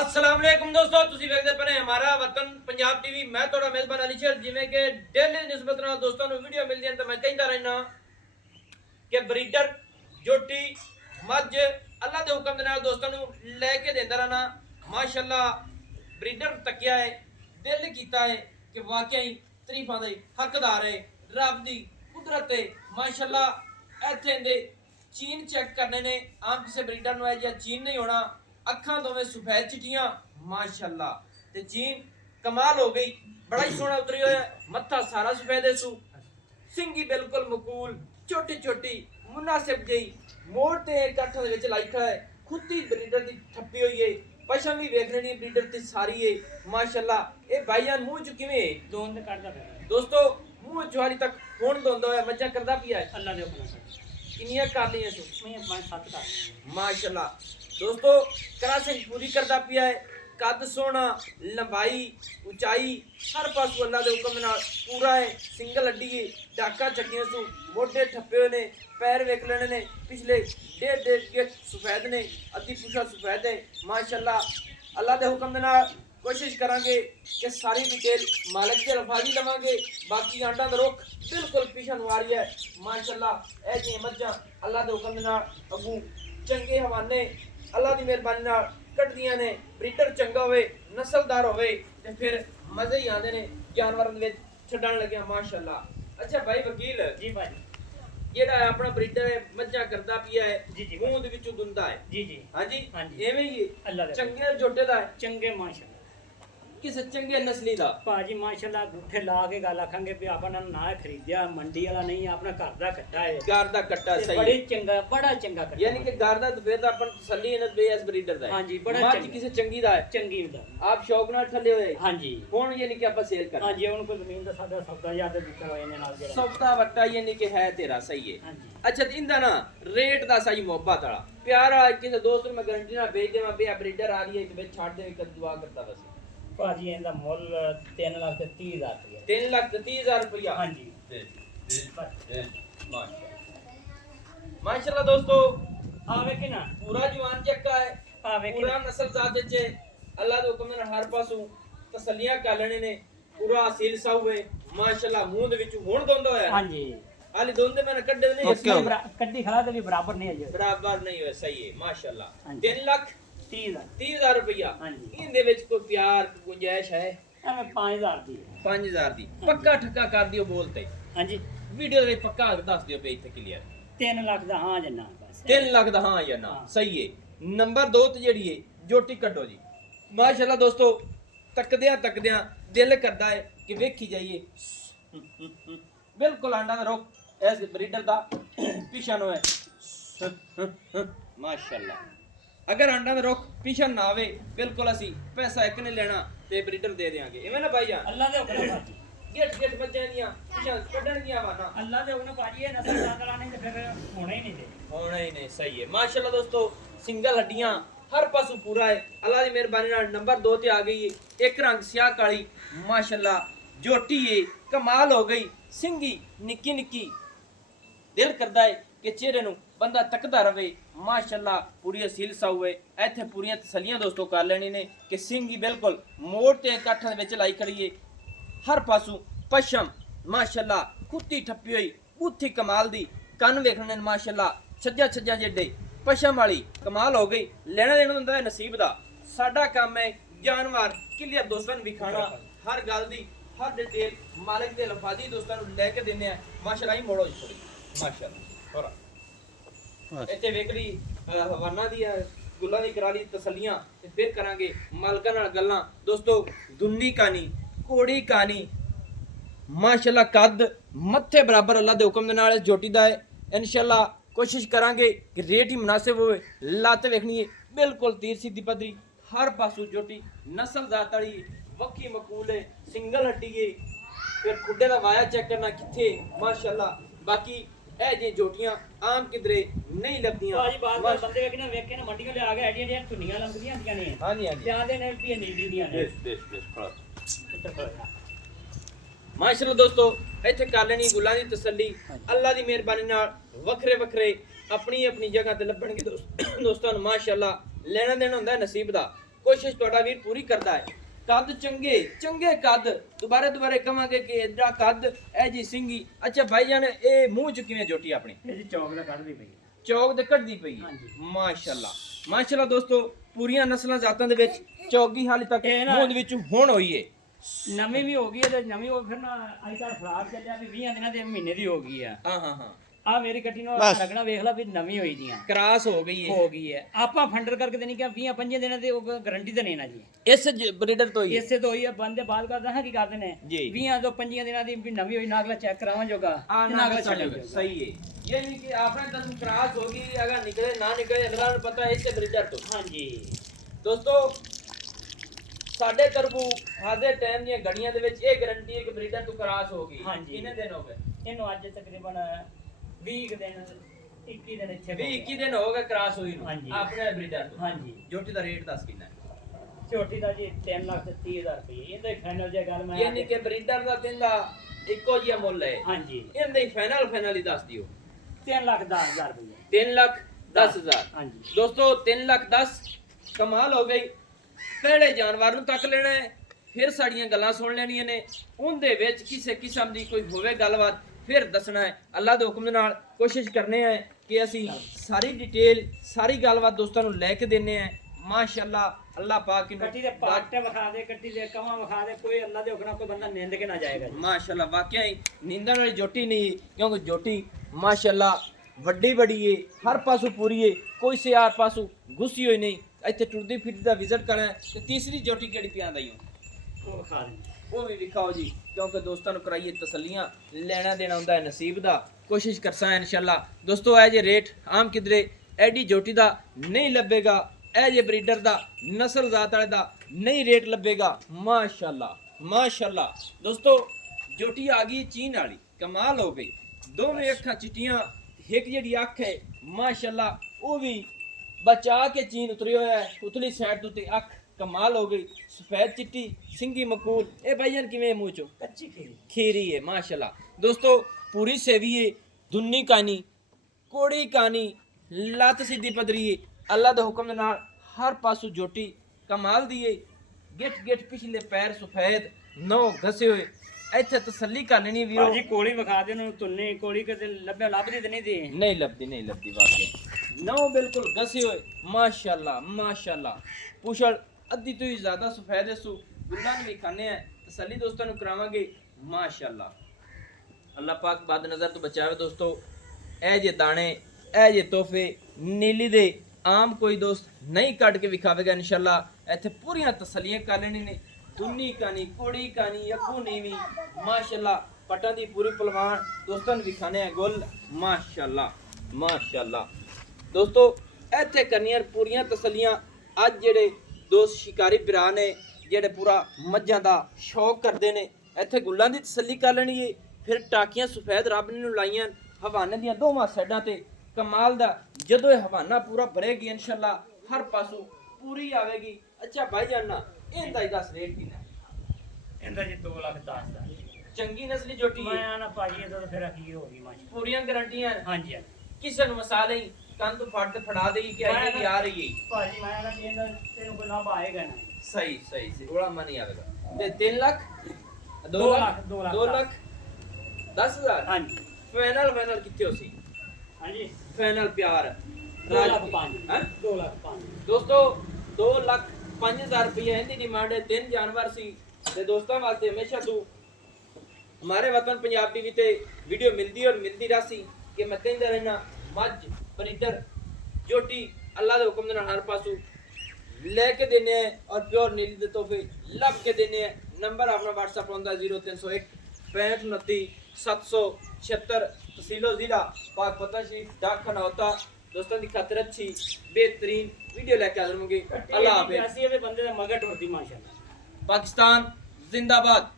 अस्सलाम वालेकुम दोस्तों, ਤੁਸੀਂ ਵੇਖਦੇ ਪਏ ਹਮਾਰਾ ਵਤਨ ਪੰਜਾਬ ਟੀਵੀ। ਮੈਂ ਤੁਹਾਡਾ ਮੇਜ਼ਬਾਨ ਅਲੀ ਸ਼ੇਰ। ਜਿਵੇਂ ਕਿ ਡੇਲੀ ਨਿਸਬਤ ਨਾਲ ਦੋਸਤਾਂ ਨੂੰ ਵੀਡੀਓ ਮਿਲਦੀ ਹੈ ਤਾਂ ਮੈਂ ਕਹਿੰਦਾ ਰਹਿਣਾ ਕਿ ਬਰੀਡਰ ਜੋਟੀ ਮੱਝ ਅੱਲਾ ਦੇ ਹੁਕਮ ਦੇ ਨਾਲ ਦੋਸਤਾਂ ਨੂੰ ਲੈ ਕੇ ਦਿੰਦਾ ਰਹਿਣਾ। ਮਾਸ਼ਾਅੱਲਾ ਬਰੀਡਰ ਤੱਕਿਆ ਹੈ, ਦਿਲ ਕੀਤਾ ਹੈ ਕਿ ਵਾਕਿਆ ਹੀ ਤਾਰੀਫਾਂ ਦੇ ਹੱਕਦਾਰ ਹੈ। ਰੱਬ ਦੀ ਕੁਦਰਤ ਹੈ ਮਾਸ਼ਾਅੱਲਾ। ਇੱਥੇ ਦੇ ਚੀਨ ਚੈੱਕ करने ने आम किसी ब्रीडर ਨੂੰ ਹੈ ਜਾਂ ਚੀਨ नहीं होना। ਅੱਖਾਂ ਦੋਵੇਂ ਸਫੈਦ ਚਿੱਟੀਆਂ ਮਾਸ਼ਾਅੱਲਾ ਤੇ ਚੀਨ ਕਮਾਲ ਹੋ ਗਈ, ਬੜਾ ਹੀ ਸੋਹਣਾ ਉਤਰੀ ਹੋਇਆ। ਮੱਥਾ ਸਾਰਾ ਸਫੈਦ ਹੈ ਸੂ, ਸਿੰਗੀ ਬਿਲਕੁਲ ਮਕੂਲ, ਛੋਟੀ ਛੋਟੀ ਮੁਨਾਸਿਬ ਜਿਹੀ ਮੋੜ ਤੇ ਇਕੱਠ ਦੇ ਵਿੱਚ ਲਾਈਖਾ ਹੈ। ਖੁੱਤੀ ਬਰੀਡਰ ਦੀ ਠੱਪੀ ਹੋਈ ਹੈ। ਪਸ਼ਮ ਵੀ ਵੇਖ ਲੈਣੀ ਬਰੀਡਰ ਤੇ ਸਾਰੀ ਹੈ ਮਾਸ਼ਾਅੱਲਾ। ਇਹ ਭਾਈਜਾਨ ਮੂੰਹ ਚ ਕਿਵੇਂ ਦੋਨ ਤੇ ਕੱਢਦਾ ਪਿਆ ਦੋਸਤੋ, ਮੂੰਹ ਚਵਾਲੀ ਤੱਕ ਹੁਣ ਦੋਂਦਾ ਹੋਇਆ ਮੱਝਾਂ ਕਰਦਾ ਪਿਆ ਹੈ। ਅੱਲਾ ਦੇ ਹੁਕਮ ਨਾਲ ਕਿੰਨੀਆਂ ਕਰ ਲਈਆਂ ਤੂੰ? ਮੈਂ 5-7 ਕਰ माशाल्लाह दोस्तों, क्रॉसिंग पूरी करता पिया है। कद सोना, लंबाई, ऊंचाई हर पासों अल्लाह दे हुक्म नाल पूरा है। सिंगल हड्डी है, डाका चक्कियां सू, मोढे ठप्पे हुए ने, पैर वेख लेने ने पिछले डेढ़ के सफेद ने, अद्धी पुछा सफेद है माशाल्लाह। अल्लाह दे हुक्म दे नाल कोशिश करांगे कि सारी डिटेल मालिक के लफाजी लवांगे। बाकी आंडा दा रुख बिल्कुल पिछन वारी है माशाल्लाह। ए जी मज्जां अल्लाह दे हुक्म दे नाल अगू चंगे हवाने अल्लाह दी मेहरबानी नाल कटदियां ने। ब्रीडर चंगा होवे, नस्लदार होवे ते फिर मजे ही आंदे ने जानवरां दे विच छड्डण लग्या माशाल्लाह। अच्छा भाई वकील जी भाई जेड़ा है अपना ब्रीडर है मज्जां करदा पिया है, जी जी मूंह दे विचों दुंदा है जी जी हां जी हाँ जी। एवें ही है अल्लाह दे चंगे जोटे दा है ਚੰਗੇ ਮਾਸ਼ਾਅੱਲਾ किसे चंगे नस्ली दा ਭਾਜੀ ਮਾਸ਼ਾਅੱਲਾ ਗੁੱਠੇ ਲਾ ਕੇ ਗੱਲ ਆਖਾਂਗੇ ਵੀ ਆਪਾਂ ਨੇ ਨਾ ਖਰੀਦਿਆ ਮੰਡੀ ਵਾਲਾ ਨਹੀਂ, ਆਪਣਾ ਘਰ ਦਾ ਕੱਟਾ ਹੈ गार दा कट्टा ਤੇ सही ਬੜੀ है। ਚੰਗਾ, ਬੜਾ ਚੰਗਾ ਕੱਟਾ यानी कि गार दा तो फिर तो अपन तसल्ली है ना बेस ब्रीडर दा है। हाँ जी, बड़ा मझ चंगा। किसे चंगी दा है, ਚੰਗੀ ਹੁੰਦਾ आप शौक नाल ठल्ले होए ਹਾਂਜੀ हुन यानी कि ਆਪਾਂ सेल कर ਹਾਂਜੀ। ਹੁਣ ਕੋਈ ਜ਼ਮੀਨ ਦਾ ਸਾਡਾ ਸੌਦਾ ਯਾਦ ਦਿੱਤਾ ਹੋਏ ਨੇ ਨਾਲ ਜਿਹੜਾ सौदा वट्टा यानी कि है तेरा सही है। ਹਾਂਜੀ अच्छा तो इंदा ना रेट दा सही मोहब्बत वाला प्यार वाला किसी दोस्त ਨੂੰ मैं गारंटी ना भेज देवां बे ब्रीडर आ रही है कि छाड़ दे कर दुआ करता बस। ਭਾਜੀ ਇਹਦਾ ਮੁੱਲ 3,30,000 ਰੁਪਏ 3,30,000 रुपया ਹਾਂਜੀ माशाल्लाह दोस्तों, ਆਵੇ ਕਿ ਨਾ पूरा जवान चक्का है, ਆਵੇ ਕਿ पूरा नस्ल जात च अल्लाह दे हुक्म नाल हर पासों तसल्लियां कर लेने ने। पूरा असील साहू है माशाल्लाह। मूंह दे विच हुण दोंदा होया ਹਾਂਜੀ हाली दोंदे मैंने कड्डे नहीं इसमें कड्डी खड़ा तो भी बराबर नहीं है जी बराबर नहीं हुए सही है माशाल्लाह। हाँ जी। 3,30,000 30,000 रुपया हाँ जी। इनदे विच कोई प्यार गुंजाइश है? एवं 5,000 दी 5,000 दी हाँ पक्का ठक्का कर दियो बोलते हाँ जी। वीडियो दे पक्का दस दियो पे इत्थे क्लियर 3 लाख दा हाँ जन्ना बस 3 लाख दा हां या ना हाँ। सही है। नंबर 2 ते जेड़ी है जोटी कड्डो जी माशाल्लाह दोस्तों। तकदियां दिल करदा है कि वेखी जाइए बिल्कुल आंडा दा रुख इस ब्रीडर दा पिछन होए माशाल्लाह। अगर आंडा दा रुख पिछन ना आवे बिल्कुल असी पैसा एक नहीं लेना ते ब्रीडर दे देंगे इवें ना भाई जान। अल्लाह दे हुक्म भाजी गेट गेट बच्चे दियां पिछन कड्डण दियां वाना अल्लाह दे हुक्म भाजी ये नस्ल दाखला नहीं तो फिर होना ही नहीं दे होना ही नहीं सही है माशाल्लाह दोस्तों। सिंगल हड्डियां हर पासों पूरा है अल्लाह दी मेहरबानी नाल। नंबर 2 ते आ गई है एक रंग स्याह काली माशाल्लाह। जोटी है कमाल हो गई, सिंगी निक्की निक्की, दिल करदा है कि चेहरे नु बंदा तकदा रवे माशाल्लाह। पूरी असील साऊ है। इत्थे पूरियां तसल्लियां दोस्तों कर लेनी ने कि सिंगी बिल्कुल मोड़ ते काठां दे विच लाई खड़ी है। हर पासों पशम माशाल्लाह, कुत्ती ठप्पी हुई बूथी कमाल दी, कन वेखने ने माशाल्लाह छज्जा छज्जा जेडे पशम वाली कमाल हो गई। लेना देना हुंदा है नसीब दा। साडा काम है जानवर क्लियर दोस्तां नूं विखाना, हर गल दी हर डिटेल मालिक दे लफाजी दोस्तां नूं लेके दिंदे आ माशाल्लाह। ही मोड़ो जी माशाल्लाह होरा इत्थे वेख ली हवाना दी गुल्लां दी करा ली तसल्लियां ते फिर करांगे मालकां नाल गल्लां दोस्तों। दुन्नी कानी कोड़ी कानी माशाल्लाह, कद मत्थे बराबर अल्लाह दे हुक्म दे नाल जोटी दा है इंशाल्लाह। कोशिश करांगे कि रेट ही मुनासिब होवे। लत्त वेखनी है बिल्कुल तीर सीधी पदरी, हर पासों जोटी नस्ल जात वाली वक्की मकूल है, सिंगल हड्डी है। फिर खुड्डे दा वाया चेक करना किथे माशाल्लाह। बाकी ए जे जोटियां आम किधरे नहीं लगदियां भाजी बात बात बंदे वेखे ना मंडियों ले आ गए एडियां एडियां धुनियां लंगदियां होंदियां ने हां जी हां जी ज्यादा ने भी नीली दियां ने बेस खलास उत्तर खड़ा माशाल्लाह दोस्तों। इत्थे कर लेनी गुलां दी तसल्ली अल्लाह दी मेहरबानी नाल। वखरे वखरे अपनी अपनी जगह ते लभणगे दोस्तां नूं माशाल्लाह। लेना देना हुंदा है नसीब दा। ਕੋਸ਼ਿਸ਼ ਤੁਹਾਡਾ ਵੀਰ ਪੂਰੀ ਕਰਦਾ ਹੈ। ਕੱਦ ਚੰਗੇ ਕੱਦ, ਦੁਬਾਰੇ ਕਹਾਂਗੇ ਕਿ ਇਦਾਂ ਕੱਦ ਐ ਜੀ ਸਿੰਘੀ। ਅੱਛਾ ਭਾਈ ਜਾਨ, ਇਹ ਮੂੰਹ ਚ ਕਿਵੇਂ ਝੋਟੀ ਆਪਣੀ? ਇਹ ਜੀ ਚੌਕ ਦਾ ਕੱਢਦੀ ਪਈ ਚੌਕ ਤੇ ਕੱਢਦੀ ਪਈ ਹੈ। ਹਾਂਜੀ। ਮਾਸ਼ਾਅੱਲਾ ਦੋਸਤੋ, ਪੂਰੀਆਂ ਨਸਲਾਂ ਜ਼ਾਤਾਂ ਦੇ ਵਿੱਚ ਚੌਗੀ ਹਾਲੇ ਤੱਕ ਇਹ ਨਾ- ਮੂੰਹ ਦੇ ਵਿੱਚ ਹੁਣ ਹੋਈ ਏ। ਨਵੀਂ ਵੀ ਹੋ ਗਈ ਹੈ ਤੇ ਨਵੀਂ ਉਹ ਫਿਰ ਨਾ ਅੱਜ ਕੱਲ੍ਹ ਖਰਾਬ ਚੱਲਿਆ ਵੀ 20 ਦਿਨਾਂ ਦੇ ਮਹੀਨੇ ਦੀ ਹੋ ਗਈ ਆ। ਹਾਂ ਆ ਮੇਰੀ ਕੱਟੀ ਨੂੰ ਲੱਗਣਾ ਵੇਖ ਲਾ ਵੀ ਨਵੀਂ ਹੋਈ ਦੀਆਂ ਕਰਾਸ ਹੋ ਗਈ ਏ। ਹੋ ਗਈ ਹੈ। ਆਪਾਂ ਫੰਡਰ ਕਰਕੇ ਤੇ ਨਹੀਂ ਕਿਹਾ 20-25 ਦਿਨਾਂ ਦੇ ਉਹ ਗਾਰੰਟੀ ਤੇ ਨਹੀਂ ਨਾ ਜੀ। ਇਸ ਬਰੀਡਰ ਤੋਂ ਹੀ ਇਸੇ ਤੋਂ ਹੀ ਆ ਬੰਦੇ ਬਾਤ ਕਰਦਾ ਹਾਂ ਕੀ ਕਰਦੇ ਨੇ ਜੀ। 20 ਤੋਂ 25 ਦਿਨਾਂ ਦੀ ਵੀ ਨਵੀਂ ਹੋਈ ਨਾਗਲਾ ਚੈੱਕ ਕਰਾਵਾਂ ਜੋਗਾ ਆ ਤੇ ਨਾਗਲਾ ਛੱਡਣ ਚੱਲ ਜੋਗਾ। ਸਹੀ ਹੈ। ये नहीं कि आपने दस क्रास होगी, अगर निकले ना निकले अल्लाह ने पता है। इससे ब्रीडर तो ਹਾਂਜੀ ਦੋਸਤੋ ਸਾਡੇ ਤਰਫੋਂ ਹਾਦੇ ਟਾਈਮ ਦੀਆਂ ਗੜੀਆਂ ਦੇ ਵਿੱਚ ਇਹ ਗਾਰੰਟੀ ਹੈ ਕਿ ਬਰੀਡਰ ਤੋਂ ਕਰਾਸ ਹੋਗੀ। ਹਾਂਜੀ। ਕਿੰਨੇ ਦਿਨ ਹੋ ਗਏ? ਇਹਨੂੰ ਅੱਜ ਤਕਰੀਬਨ 20 ਕੁ ਦਿਨ 21 ਦਿਨ ਇੱਥੇ 20-21 ਦਿਨ ਹੋ ਗਏ ਕਰਾਸ ਹੋਈ ਨੂੰ ਹਾਂਜੀ। ਆਪਣੇ ਬਰੀਡਰ ਤੋਂ। ਹਾਂਜੀ ਜੋਟੀ ਦਾ ਰੇਟ ਦੱਸ ਕਿੰਨਾ ਹੈ? ਝੋਟੀ ਦਾ ਜੀ 3,30,000 ਰੁਪਏ ਇਹਦਾ ਫਾਈਨਲ ਜੇ ਗੱਲ ਮੈਂ ਯਾਨੀ ਕਿ ਬਰੀਡਰ ਦਾ ਦਿਨ ਦਾ ਇੱਕੋ ਜਿਹਾ ਮੁੱਲ ਹੈ। ਹਾਂਜੀ ਇਹਦੇ ਫਾਈਨਲ ਹੀ ਦੱਸ ਦਿਓ। 3,10,000 ਰੁਪਏ 3,10,000। ਹਾਂਜੀ ਦੋਸਤੋ 3,10,000 ਕਮਾਲ ਹੋ ਗਈ। ਕਿਹੜੇ ਜਾਨਵਰ ਨੂੰ ਤੱਕ ਲੈਣਾ ਹੈ, ਫਿਰ ਸਾਡੀਆਂ ਗੱਲਾਂ ਸੁਣ ਲੈਣੀਆਂ ਨੇ। ਉਹਦੇ ਵਿੱਚ ਕਿਸੇ ਕਿਸਮ ਦੀ ਕੋਈ ਹੋਵੇ ਗੱਲਬਾਤ ਫਿਰ ਦੱਸਣਾ ਹੈ। ਅੱਲਾ ਦੇ ਹੁਕਮ ਦੇ ਨਾਲ ਕੋਸ਼ਿਸ਼ ਕਰਨੇ ਆ ਕਿ ਅਸੀਂ ਸਾਰੀ ਡਿਟੇਲ ਸਾਰੀ ਗੱਲਬਾਤ ਦੋਸਤਾਂ ਨੂੰ ਲੈ ਕੇ ਦਿੰਨੇ ਆ। ਮਾਸ਼ਾਅੱਲਾ ਅੱਲਾਹ ਪਾਕ ਨੂੰ ਕੱਟੀ ਦੇ ਪਾਟੇ ਵਿਖਾ ਦੇ, ਕੱਟੀ ਦੇ ਕਵਾਂ ਵਿਖਾ ਦੇ, ਕੋਈ ਅੱਲਾ ਦੇ ਹੁਕਮ ਕੋਈ ਬੰਦਾ ਨਿੰਦ ਕੇ ਨਾ ਜਾਏਗਾ ਜੀ। ਮਾਸ਼ਾਅੱਲਾ ਵਾਕਿਆ ਹੀ ਨੀਂਦਣ ਵਾਲੀ ਜੋਟੀ ਨਹੀਂ, ਕਿਉਂਕਿ ਜੋਟੀ ਮਾਸ਼ਾਅੱਲਾ ਵੱਡੀ ਬੜੀ ਏ, ਹਰ ਪਾਸੋਂ ਪੂਰੀ ਏ, ਕੋਈ ਸਿਆਰ ਪਾਸੋਂ ਗੁੱਸੀ ਹੋਈ ਨਹੀਂ। ਇੱਥੇ ਟੁਰਦੀ ਫਿਰਦੀ ਦਾ ਵਿਜ਼ਿਟ ਕਰਨਾ ਹੈ। ਤੇ ਤੀਸਰੀ ਜੋਟੀ ਕਿਹੜੀ ਪਿਆਂਦਾ ਹੀ ਉਹ ਵਿਖਾ ਦੇ ਉਹ ਵੀ ਵਿਖਾਓ ਜੀ, ਕਿਉਂਕਿ ਦੋਸਤਾਂ ਨੂੰ ਕਰਾਈਏ ਤਸੱਲੀਆਂ। ਲੈਣਾ ਦੇਣਾ ਹੁੰਦਾ ਹੈ ਨਸੀਬ ਦਾ। ਕੋਸ਼ਿਸ਼ ਕਰਸਾਂ ਇਨਸ਼ਾਅੱਲਾ ਦੋਸਤੋ। ਇਹ ਜੇ ਰੇਟ ਆਮ ਕਿਧਰੇ ਐਡੀ ਜੋਟੀ ਦਾ ਨਹੀਂ ਲੱਭੇਗਾ, ਇਹ ਜੇ ਬਰੀਡਰ ਦਾ ਨਸਲ ਜ਼ਾਤ ਵਾਲੇ ਦਾ ਨਹੀਂ ਰੇਟ ਲੱਭੇਗਾ। ਮਾਸ਼ਾਅੱਲਾ ਦੋਸਤੋ, ਜੋਟੀ ਆ ਗਈ ਚੀਨ ਵਾਲੀ, ਕਮਾਲ ਹੋ ਗਈ। ਦੋਵੇਂ ਅੱਖਾਂ ਚਿੱਟੀਆਂ, ਇੱਕ ਜਿਹੜੀ ਅੱਖ ਹੈ ਮਾਸ਼ਾਅੱਲਾ ਉਹ ਵੀ ਬਚਾ ਕੇ ਚੀਨ ਉਤਰੀ ਹੋਇਆ ਹੈ। ਉਤਲੀ ਸਾਈਡ ਤੋਂ ਤੇ ਅੱਖ ਕਮਾਲ ਹੋ ਗਈ, ਸਫੈਦ ਚਿੱਟੀ ਸਿੰਗੀ ਮਕੂਲ। ਇਹ ਭਾਈਆਂ ਕਿਵੇਂ ਮੂੰਹ ਚੋਂ ਕੱਚੀ ਖੀਰੀ ਹੈ ਮਾਸ਼ਾਅੱਲਾ ਦੋਸਤੋ। ਪੂਰੀ ਸੇਵੀ ਹੈ, ਦੁੰਨੀ ਕਾਨੀ, ਕੋੜੀ ਕਾਨੀ, ਲੱਤ ਸਿੱਧੀ ਪਦਰੀ ਹੈ। ਅੱਲਾ ਦੇ ਹੁਕਮ ਦੇ ਨਾਲ ਹਰ ਪਾਸੋਂ ਜੋਟੀ ਕਮਾਲ ਦੀ ਹੈ। ਗਿੱਠ ਪਿਛਲੇ ਪੈਰ ਸਫੈਦ, ਨੌ ਘਸੇ ਹੋਏ। ਇੱਥੇ ਤਸੱਲੀ ਕਰ ਲੈਣੀ ਵੀਰੋ। ਭਾਜੀ ਕੋਲੀ ਵਿਖਾ ਦੇ ਨੂੰ, ਤੁੰਨੇ ਕੋਲੀ ਕਿਤੇ ਲੱਭਦੀ ਤੇ ਨਹੀਂ ਦੀ ਨਹੀਂ ਲੱਭਦੀ ਵਾਕਿਆ। ਨੌ ਬਿਲਕੁਲ ਘਸੇ ਹੋਏ ਮਾਸ਼ਾਅੱਲਾ। ਪੁਛੜ ਅੱਧੀ ਤੋਂ ਹੀ ਜ਼ਿਆਦਾ ਸਫੈਦ ਹੈ। ਸੋ ਗੁੱਲਾਂ ਨੂੰ ਵੀ ਖਾਣੇ ਆ, ਤਸੱਲੀ ਦੋਸਤਾਂ ਨੂੰ ਕਰਾਵਾਂਗੇ ਮਾਸ਼ਾਅੱਲਾ। ਅੱਲਾਹ ਪਾਕ ਬਾਦ ਨਜ਼ਰ ਤੋਂ ਬਚਾਵੇ ਦੋਸਤੋ। ਇਹ ਜੇ ਦਾਣੇ, ਇਹ ਜੇ ਤੋਹਫੇ ਨੀਲੀ ਦੇ ਆਮ ਕੋਈ ਦੋਸਤ ਨਹੀਂ ਕੱਢ ਕੇ ਵਿਖਾਵੇਗਾ ਇਨਸ਼ਾਅੱਲਾ। ਇੱਥੇ ਪੂਰੀਆਂ ਤਸੱਲੀਆਂ ਕਰ ਲੈਣੀ ਨੇ। ਦੁੰਨੀ ਕਾਨੀ, ਕੋੜੀ ਕਾਨੀ, ਅੱਗੂ ਨੀਵੀਂ ਮਾਸ਼ਾਅੱਲਾ। ਪਟਾਂ ਦੀ ਪੂਰੀ ਪਹਿਲਵਾਨ ਦੋਸਤਾਂ ਨੂੰ ਵਿਖਾਣੇ ਆ ਗੁੱਲ ਮਾਸ਼ਾਅੱਲਾ ਦੋਸਤੋ। ਇੱਥੇ ਕਰਨੀਆਂ ਪੂਰੀਆਂ ਤਸੱਲੀਆਂ। ਅੱਜ ਜਿਹੜੇ ਦੋਸਤ ਸ਼ਿਕਾਰੀ ਭਰਾ ਨੇ, ਜਿਹੜੇ ਪੂਰਾ ਮੱਝਾਂ ਦਾ ਸ਼ੌਕ ਕਰਦੇ ਨੇ, ਇੱਥੇ ਗੁੱਲਾਂ ਦੀ ਤਸੱਲੀ ਕਰ ਲੈਣੀ ਏ। ਫਿਰ ਟਾਕੀਆਂ ਸਫੈਦ ਰੱਬ ਨੇ ਨੂੰ ਲਾਈਆਂ ਹਵਾਨੇ ਦੀਆਂ ਦੋਵਾਂ ਸਾਈਡਾਂ ਤੇ। ਕਮਾਲ ਦਾ ਜਦੋਂ ਇਹ ਹਵਾਨਾ ਪੂਰਾ ਭਰੇਗੀ ਇਨਸ਼ਾਅੱਲਾ ਹਰ ਪਾਸੋਂ ਪੂਰੀ ਆਵੇਗੀ। ਅੱਛਾ ਭਾਈ ਜਾਨਣਾ ਇਹਦਾ ਹੀ ਦੱਸ ਰੇਟ ਕਿੰਨਾ? ਇਹਦਾ ਜੀ 2,10,000 ਦਾ ਚੰਗੀ ਨਸਲੀ ਜੋਟੀ ਮੈਂ ਹੈ, ਆਣਾ ਭਾਜੀ ਇਹਦਾ ਤਾਂ ਫਿਰ ਕੀ ਹੋ ਗਈ ਮਾਸ਼ਾ। ਪੂਰੀਆਂ ਗਾਰੰਟੀਆਂ। ਹਾਂਜੀ ਕਿਸੇ ਨੂੰ ਮਸਾਲੇ ਹੀ ਕੰਨ ਤੋਂ ਫੜ ਤੇ ਫੜਾ ਦੇਗੀ ਕਿ ਆਈ ਦੀ ਆ ਰਹੀ ਹੈ। ਭਾਜੀ ਮੈਂ ਆਣਾ ਇਹਦਾ ਤੈਨੂੰ ਕੋਈ ਲਾਭ ਆਏਗਾ ਨਾ। ਸਹੀ ਥੋੜਾ ਮਨ ਹੀ ਆਵੇਗਾ। ਤੇ 3 ਲੱਖ 2 ਲੱਖ 10,000। ਹਾਂਜੀ ਫਾਈਨਲ ਕਿੱਥੇ ਹੋ ਸੀ? ਹਾਂਜੀ ਫਾਈਨਲ ਪਿਆਰ 2,05,000 ਹੈਂ? 2,05,000 ਦੋਸਤੋ 2,05,000 ਰੁਪਏ ਇਹਦੀ ਡਿਮਾਂਡ ਹੈ। 3 ਜਾਨਵਰ ਸੀ ਤੇ ਦੋਸਤਾਂ ਵਾਸਤੇ ਹਮੇਸ਼ਾ ਤੂੰ हमारे वतन पंजाब टीवी ते वीडियो मिलती और मिलती रही कि मैं कहता रहना मझ बरीडर जोटी अल्लाह के हुक्म दे हर पासों लेके देने हैं और प्योर नीली दे तोहफे लब के देने हैं। नंबर अपना व्हाट्सएप होता 0301 65 29 776 तहसीलो जिला पाक पता शरीफ डाक खाना होता। दोस्तों की खातिर अच्छी बेहतरीन वीडियो लेके हाजिर होंगे। अल्लाह हाफिज़। ऐसी है बंदे दा मगर टुरदी माशाल्लाह। पाकिस्तान जिंदाबाद।